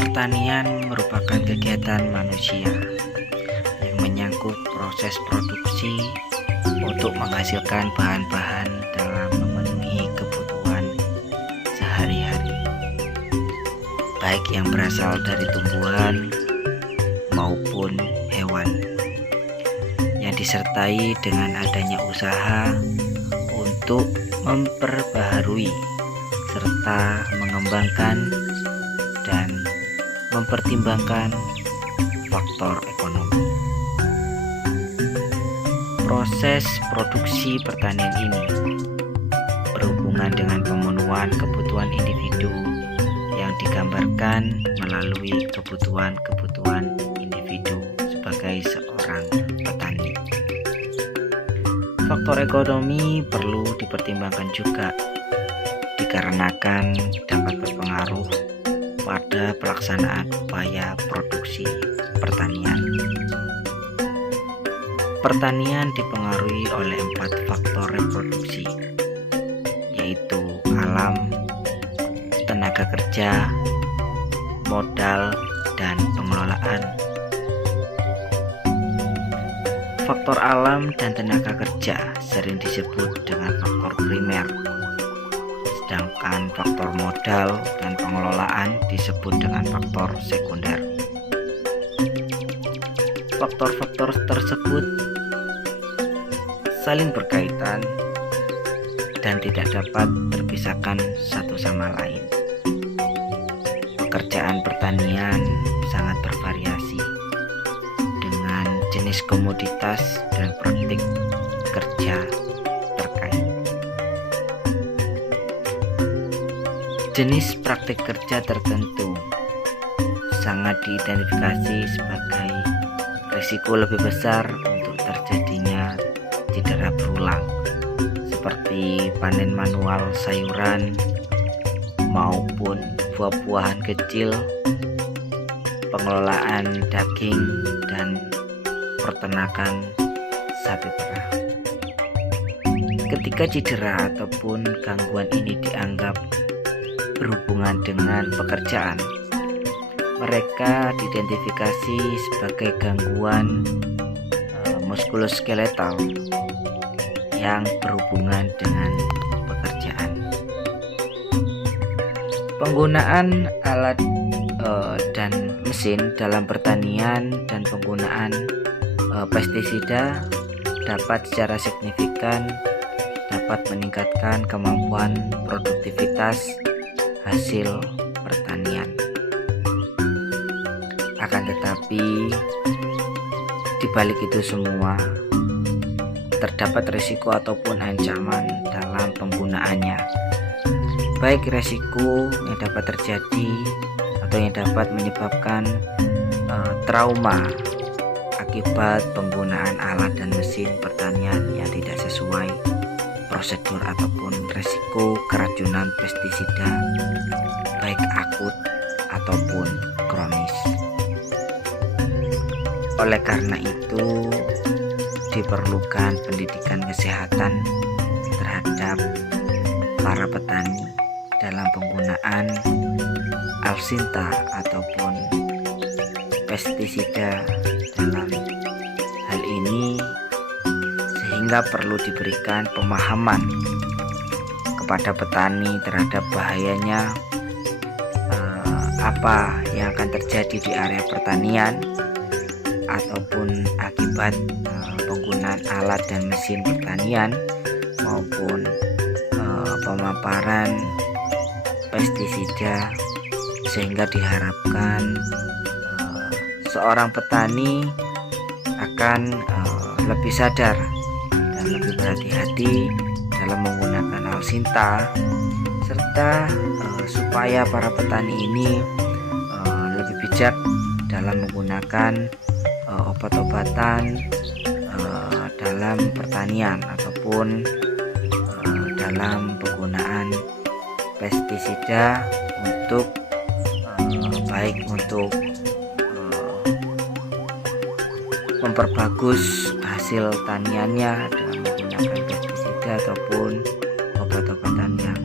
Pertanian merupakan kegiatan manusia yang menyangkut proses produksi untuk menghasilkan bahan-bahan dalam memenuhi kebutuhan sehari-hari, baik yang berasal dari tumbuhan maupun hewan, yang disertai dengan adanya usaha untuk memperbaharui serta mengembangkan dan mempertimbangkan faktor ekonomi. Proses produksi pertanian ini berhubungan dengan pemenuhan kebutuhan individu yang digambarkan melalui kebutuhan-kebutuhan individu sebagai seorang petani. Faktor ekonomi perlu dipertimbangkan juga dikarenakan dapat berpengaruh pada pelaksanaan upaya produksi pertanian. Pertanian dipengaruhi oleh 4 faktor reproduksi, yaitu alam, tenaga kerja, modal, dan pengelolaan. Faktor alam dan tenaga kerja sering disebut dengan faktor primer, sedangkan faktor modal dan pengelolaan disebut dengan faktor sekunder. Faktor-faktor tersebut saling berkaitan dan tidak dapat terpisahkan satu sama lain. Pekerjaan pertanian sangat bervariasi dengan jenis komoditas dan praktik kerja terkait. Jenis praktik kerja tertentu sangat diidentifikasi sebagai risiko lebih besar untuk terjadinya cedera berulang, seperti panen manual sayuran maupun buah-buahan kecil, pengelolaan daging, dan peternakan sapi perah. Ketika cedera ataupun gangguan ini dianggap berhubungan dengan pekerjaan, mereka diidentifikasi sebagai gangguan muskuloskeletal yang berhubungan dengan pekerjaan. Penggunaan alat dan mesin dalam pertanian dan penggunaan pestisida dapat secara signifikan dapat meningkatkan kemampuan produktivitas hasil pertanian. Akan tetapi di balik itu semua terdapat risiko ataupun ancaman dalam penggunaannya, baik risiko yang dapat terjadi atau yang dapat menyebabkan trauma akibat penggunaan alat dan mesin pertanian yang tidak sesuai prosedur ataupun risiko keracunan pestisida baik akut ataupun kronis. Oleh karena itu diperlukan pendidikan kesehatan terhadap para petani dalam penggunaan alsinta ataupun pestisida dalam hal ini, sehingga perlu diberikan pemahaman kepada petani terhadap bahayanya apa yang akan terjadi di area pertanian ataupun akibat penggunaan alat dan mesin pertanian maupun pemaparan pestisida, sehingga diharapkan seorang petani akan lebih sadar dan lebih berhati-hati dalam menggunakan alsinta, serta supaya para petani ini lebih bijak dalam menggunakan obat-obatan dalam pertanian ataupun dalam penggunaan pestisida untuk baik untuk memperbagus hasil taniannya dengan menggunakan pestisida ataupun obat-obatan yang